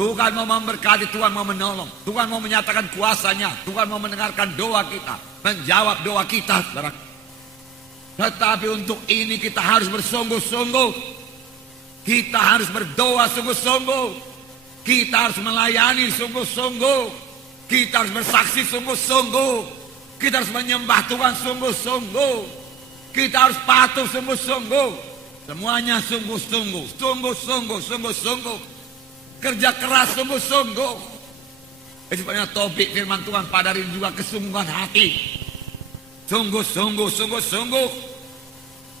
Tuhan mau memberkati, Tuhan mau menolong, Tuhan mau menyatakan kuasanya, Tuhan mau mendengarkan doa kita, menjawab doa kita, saudara. Tetapi untuk ini kita harus bersungguh-sungguh, kita harus berdoa sungguh-sungguh, kita harus melayani sungguh-sungguh, kita harus bersaksi sungguh-sungguh, kita harus menyembah Tuhan sungguh-sungguh, kita harus patuh sungguh-sungguh, semuanya sungguh-sungguh, sungguh-sungguh, sungguh-sungguh. Kerja keras sungguh-sungguh. Sebabnya topik firman Tuhan pada hari ini juga kesungguhan hati. Sungguh-sungguh, sungguh-sungguh.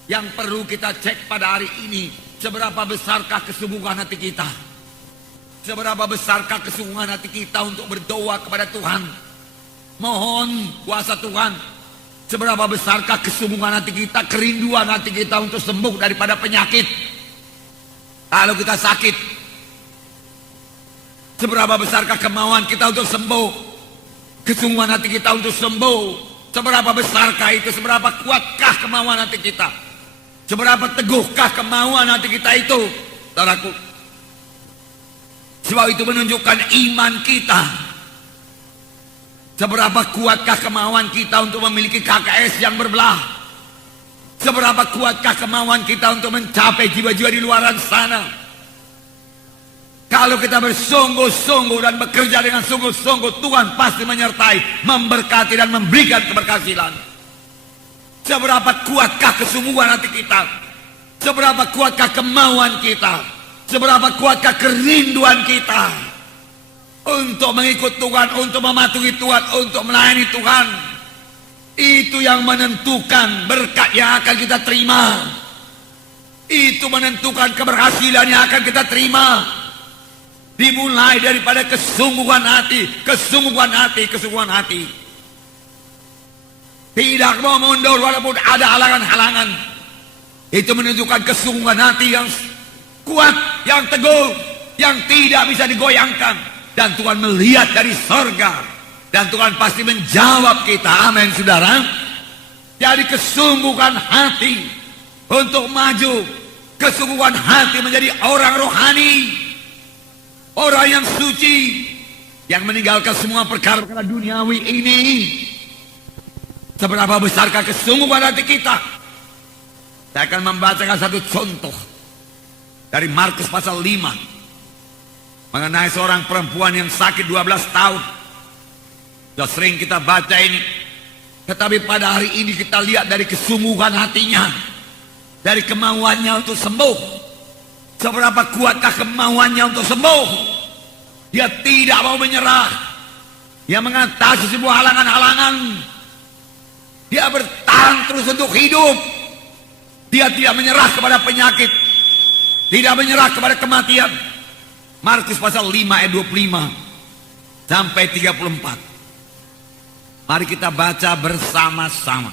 Yang perlu kita cek pada hari ini, seberapa besarkah kesungguhan hati kita? Seberapa besarkah kesungguhan hati kita untuk berdoa kepada Tuhan? Mohon kuasa Tuhan. Seberapa besarkah kesungguhan hati kita, kerinduan hati kita untuk sembuh daripada penyakit? Kalau kita sakit, seberapa besarkah kemauan kita untuk sembuh? Kesungguhan hati kita untuk sembuh. Seberapa besarkah itu? Seberapa kuatkah kemauan hati kita? Seberapa teguhkah kemauan hati kita itu? Saudaraku, sebab itu menunjukkan iman kita. Seberapa kuatkah kemauan kita untuk memiliki KKS yang berbelah? Seberapa kuatkah kemauan kita untuk mencapai jiwa-jiwa di luar sana? Kalau kita bersungguh-sungguh dan bekerja dengan sungguh-sungguh, Tuhan pasti menyertai, memberkati dan memberikan keberhasilan. Seberapa kuatkah kesungguhan hati kita? Seberapa kuatkah kemauan kita? Seberapa kuatkah kerinduan kita untuk mengikut Tuhan, untuk mematuhi Tuhan, untuk melayani Tuhan? Itu yang menentukan berkat yang akan kita terima. Itu menentukan keberhasilan yang akan kita terima. Dimulai daripada kesungguhan hati, kesungguhan hati, kesungguhan hati. Tidak mau mundur walaupun ada halangan-halangan. Itu menunjukkan kesungguhan hati yang kuat, yang teguh, yang tidak bisa digoyangkan. Dan Tuhan melihat dari sorga. Dan Tuhan pasti menjawab kita. Amin, saudara. Jadi kesungguhan hati untuk maju. Kesungguhan hati menjadi orang rohani. Orang yang suci, yang meninggalkan semua perkara-perkara duniawi ini. Seberapa besarkah kesungguhan hati kita? Saya akan membacakan satu contoh dari Markus pasal 5 mengenai seorang perempuan yang sakit 12 tahun. Sudah sering kita baca ini, tetapi pada hari ini kita lihat dari kesungguhan hatinya, dari kemauannya untuk sembuh. Seberapa kuatkah kemauannya untuk sembuh? Dia tidak mau menyerah. Dia mengatasi sebuah halangan-halangan. Dia bertahan terus untuk hidup. Dia tidak menyerah kepada penyakit. Tidak menyerah kepada kematian. Markus pasal 5 ayat 25 sampai 34. Mari kita baca bersama-sama.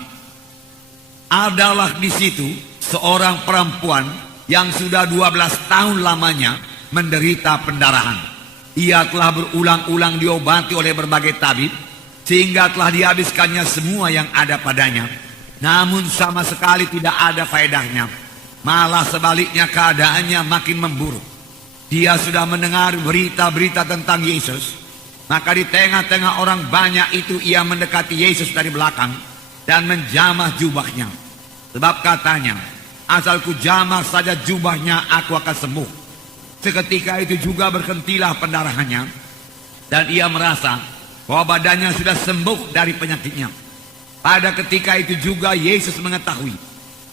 Adalah di situ seorang perempuan yang sudah 12 tahun lamanya menderita pendarahan. Ia telah berulang-ulang diobati oleh berbagai tabib, sehingga telah dihabiskannya semua yang ada padanya. Namun sama sekali tidak ada faedahnya. Malah sebaliknya keadaannya makin memburuk. Dia sudah mendengar berita-berita tentang Yesus. Maka di tengah-tengah orang banyak itu ia mendekati Yesus dari belakang dan menjamah jubahnya. Sebab katanya, asal ku jamah saja jubahnya, aku akan sembuh. Seketika itu juga berhentilah pendarahannya, dan ia merasa bahwa badannya sudah sembuh dari penyakitnya. Pada ketika itu juga Yesus mengetahui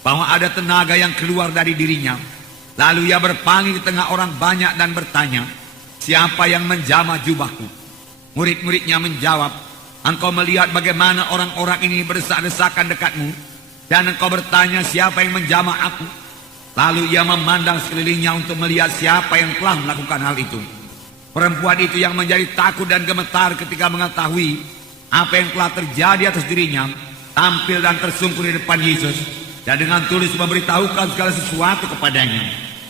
bahwa ada tenaga yang keluar dari dirinya. Lalu ia berpaling di tengah orang banyak dan bertanya, siapa yang menjamah jubahku? Murid-muridnya menjawab, engkau melihat bagaimana orang-orang ini berdesak-desakan dekatmu, dan engkau bertanya siapa yang menjamah aku? Lalu ia memandang sekelilingnya untuk melihat siapa yang telah melakukan hal itu. Perempuan itu yang menjadi takut dan gemetar ketika mengetahui apa yang telah terjadi atas dirinya, tampil dan tersungkur di depan Yesus, dan dengan tulus memberitahukan segala sesuatu kepadanya.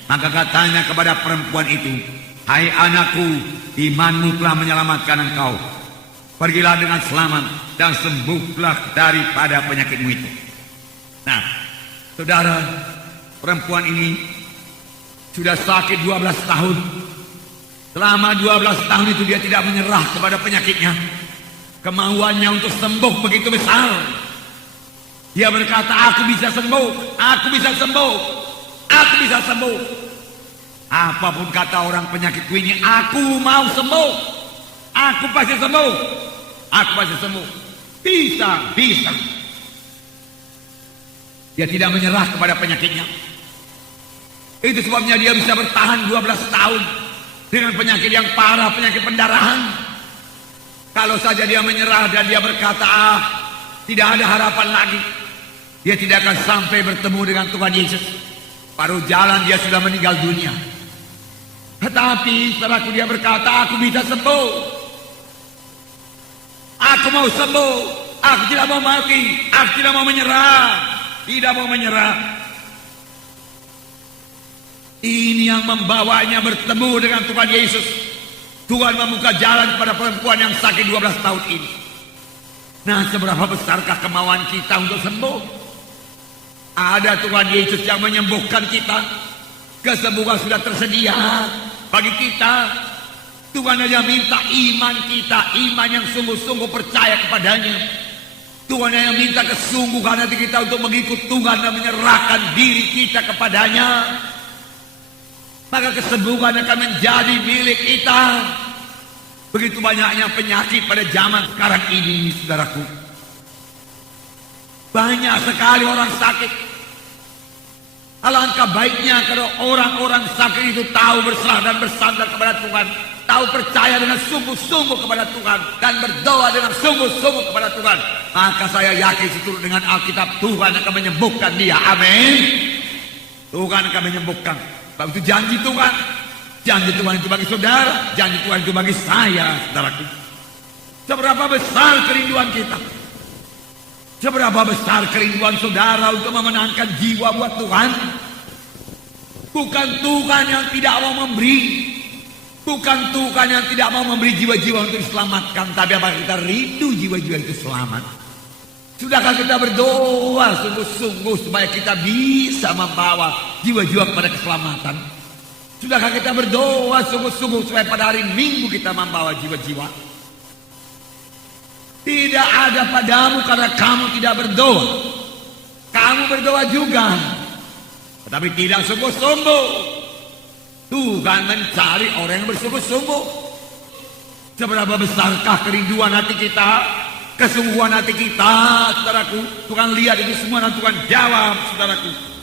Maka katanya kepada perempuan itu, hai anakku, imanmu telah menyelamatkan engkau. Pergilah dengan selamat dan sembuhlah daripada penyakitmu itu. Nah, saudara, perempuan ini sudah sakit 12 tahun. Selama 12 tahun itu dia tidak menyerah kepada penyakitnya. Kemauannya untuk sembuh begitu besar. Dia berkata, aku bisa sembuh, aku bisa sembuh, aku bisa sembuh. Apapun kata orang penyakitku ini, aku mau sembuh. Aku pasti sembuh. Aku pasti sembuh. Bisa. Dia tidak menyerah kepada penyakitnya. Itu sebabnya dia bisa bertahan 12 tahun dengan penyakit yang parah, penyakit pendarahan. Kalau saja dia menyerah dan dia berkata, tidak ada harapan lagi, dia tidak akan sampai bertemu dengan Tuhan Yesus. Paruh jalan dia sudah meninggal dunia. Tetapi setelah dia berkata, aku bisa sembuh. Aku mau sembuh. Aku tidak mau mati. Aku tidak mau menyerah. Tidak mau menyerah. Ini yang membawanya bertemu dengan Tuhan Yesus. Tuhan membuka jalan kepada perempuan yang sakit 12 tahun ini. Nah, seberapa besarkah kemauan kita untuk sembuh? Ada Tuhan Yesus yang menyembuhkan kita. Kesembuhan sudah tersedia bagi kita. Tuhan hanya minta iman kita, iman yang sungguh-sungguh percaya kepadanya. Tuhan hanya minta kesungguhan hati kita untuk mengikut Tuhan dan menyerahkan diri kita kepadanya. Maka kesembuhan akan menjadi milik kita. Begitu banyaknya penyakit pada zaman sekarang ini, saudaraku. Banyak sekali orang sakit. Alangkah baiknya kalau orang-orang sakit itu tahu berserah dan bersandar kepada Tuhan, tahu percaya dengan sungguh-sungguh kepada Tuhan, dan berdoa dengan sungguh-sungguh kepada Tuhan. Maka saya yakin seturut dengan Alkitab, Tuhan akan menyembuhkan dia. Amin. Tuhan akan menyembuhkan. Sebab itu janji Tuhan. Janji Tuhan itu bagi saudara, janji Tuhan itu bagi saya, saudaraku. Seberapa besar kerinduan kita, seberapa besar kerinduan saudara untuk memenangkan jiwa buat Tuhan. Bukan Tuhan yang tidak mau memberi, bukan Tuhan yang tidak mau memberi jiwa-jiwa untuk diselamatkan, tapi apakah kita rindu jiwa-jiwa itu selamat? Sudahkah kita berdoa sungguh-sungguh supaya kita bisa membawa jiwa-jiwa kepada keselamatan? Sudahkah kita berdoa sungguh-sungguh supaya pada hari Minggu kita membawa jiwa-jiwa? Tidak ada padamu karena kamu tidak berdoa. Kamu berdoa juga, tetapi tidak sungguh-sungguh. Tuhan mencari orang yang bersungguh-sungguh. Seberapa besarkah kerinduan hati kita, kesungguhan hati kita, saudaraku. Tuhan lihat itu semua dan Tuhan jawab, saudaraku.